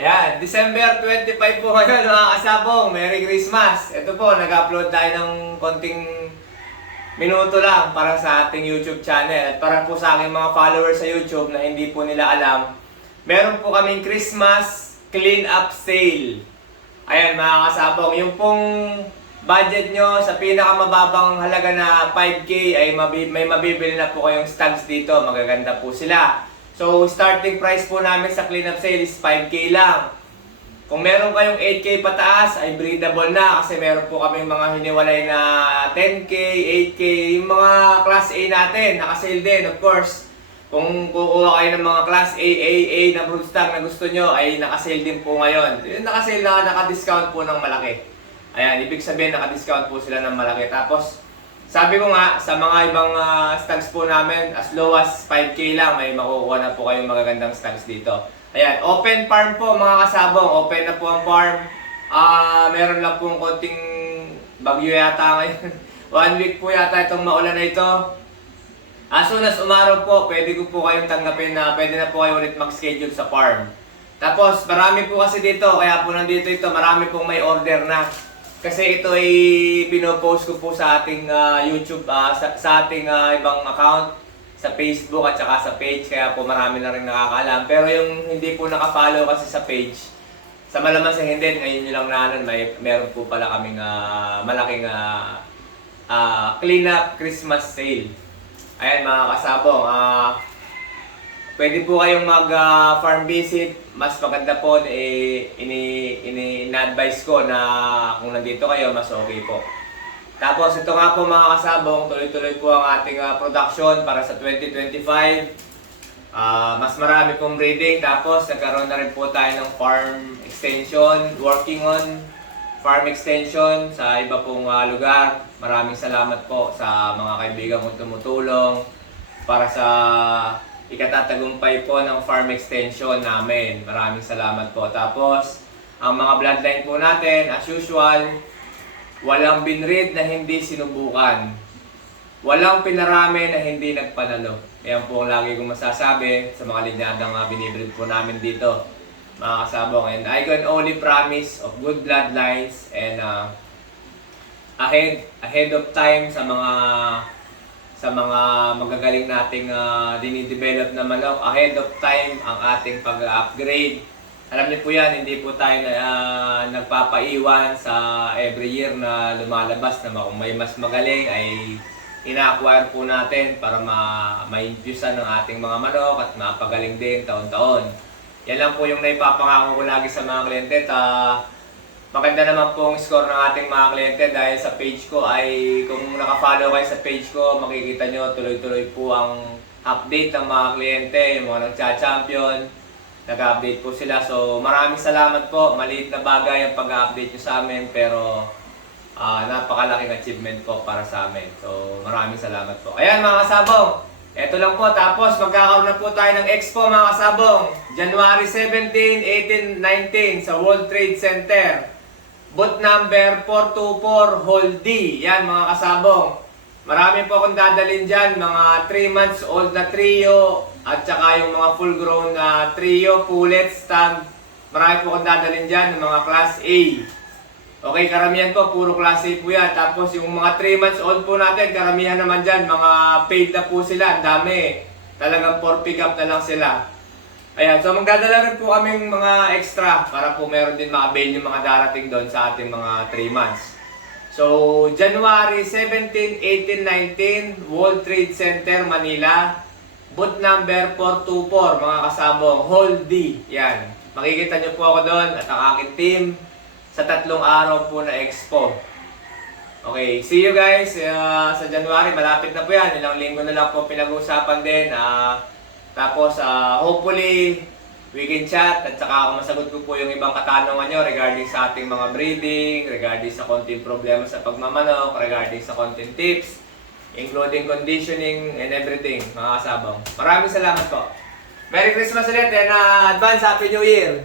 Ayan, December 25 po ngayon mga kasabong. Merry Christmas! Ito po, nag-upload tayo ng konting minuto lang para sa ating YouTube channel. At para po sa aking mga followers sa YouTube na hindi po nila alam, meron po kaming Christmas clean-up sale. Ayan mga kasabong, yung pong budget nyo sa pinakamababang halaga na 5K ay may mabibili na po kayong stags dito. Magaganda po sila. So, starting price po namin sa clean-up sale is 5K lang. Kung meron kayong 8K pataas, ay breedable na kasi meron po kaming mga hiniwalay na 10K, 8K, yung mga class A natin, nakasale din, of course. Kung kukuha kayo ng mga class A, AA na broodstag na gusto nyo, ay nakasale din po ngayon. Yung nakasale na naka-discount po ng malaki. Ayan, ibig sabihin naka-discount po sila ng malaki. Tapos, sabi ko nga, sa mga ibang stags po namin, as low as 5K lang, may makukuha na po kayong magagandang stags dito. Ayan, open farm po mga kasabong. Open na po ang farm. Meron lang pong konting bagyo yata ngayon. 1 week po yata itong maulan na ito. As soon as umaraw po, pwede ko po kayong tanggapin na pwede na po kayo ulit mag-schedule sa farm. Tapos, marami po kasi dito, kaya po nandito ito, marami pong may order na. Kasi ito ay pinopost ko po sa ating YouTube, sa ating ibang account, sa Facebook at saka sa page, kaya po marami na rin nakakaalam. Pero yung hindi po nakafollow kasi sa page, sa malaman sa hindi, ngayon nyo lang nanan, meron po pala kaming malaking clean-up Christmas sale. Ayan mga kasabong, pwede po kayong mag-farm visit. Mas maganda po, in-advise ko na kung nandito kayo, mas okay po. Tapos ito nga po mga kasabong, tuloy-tuloy po ang ating production para sa 2025. Mas marami pong breeding. Tapos nagkaroon na rin po tayo ng farm extension, working on farm extension sa iba pong lugar. Maraming salamat po sa mga kaibigan kong tumutulong para sa ikatatagumpay po ng farm extension namin. Maraming salamat po. Tapos, ang mga bloodline po natin, as usual, walang binread na hindi sinubukan. Walang pinarami na hindi nagpanalo. Yan po ang lagi kong masasabi sa mga linyadang binibreed po namin dito, mga kasabong. And I can only promise of good bloodlines and ahead of time sa mga magagaling nating dinidevelop na manok, ahead of time ang ating pag-upgrade. Alam niyo po yan, hindi po tayo nagpapaiwan sa every year na lumalabas na kung may mas magaling ay ina-acquire po natin para ma-infusean ng ating mga manok at mapagaling din taon-taon. Yan lang po yung naipapangako ko lagi sa mga kliyente. Maganda naman po ang score ng ating mga kliyente dahil sa page ko ay, kung nakafollow kayo sa page ko, makikita nyo tuloy-tuloy po ang update ng mga kliyente, yung mga nagcha-champion, nag-update po sila. So maraming salamat po, maliit na bagay ang pag-update nyo sa amin, pero napakalaking achievement po para sa amin. So maraming salamat po. Ayan mga kasabong, eto lang po, tapos magkakaroon na po tayo ng expo mga kasabong, January 17, 18, 19 sa World Trade Center. Booth number 424, Hall D. Yan mga kasabong. Marami po akong dadalhin dyan. Mga 3 months old na trio. At saka yung mga full grown na trio, pullet, stag. Marami po akong dadalhin dyan. Yung mga class A. Okay, karamihan po. Puro class A po yan. Tapos yung mga 3 months old po natin, karamihan naman dyan. Mga paid na po sila. Ang dami. Talagang for pick up na lang sila. Ayan, so magdadala rin po kaming mga extra para po meron din ma-avail yung mga darating doon sa ating mga 3 months. So, January 17, 18, 19, World Trade Center, Manila. Booth number 424, mga kasabong, Hall D. Yan, makikita nyo po ako doon at ang aking team sa 3 araw po na expo. Okay, see you guys sa January. Malapit na po yan. Ilang linggo na lang po pinag-uusapan din. Tapos, hopefully, we can chat at saka ako masagot ko po yung ibang katanungan nyo regarding sa ating mga breeding, regarding sa konting problema sa pagmamanok, regarding sa konting tips, including conditioning and everything, mga kasabong. Maraming salamat po. Merry Christmas ulit and advance Happy New Year!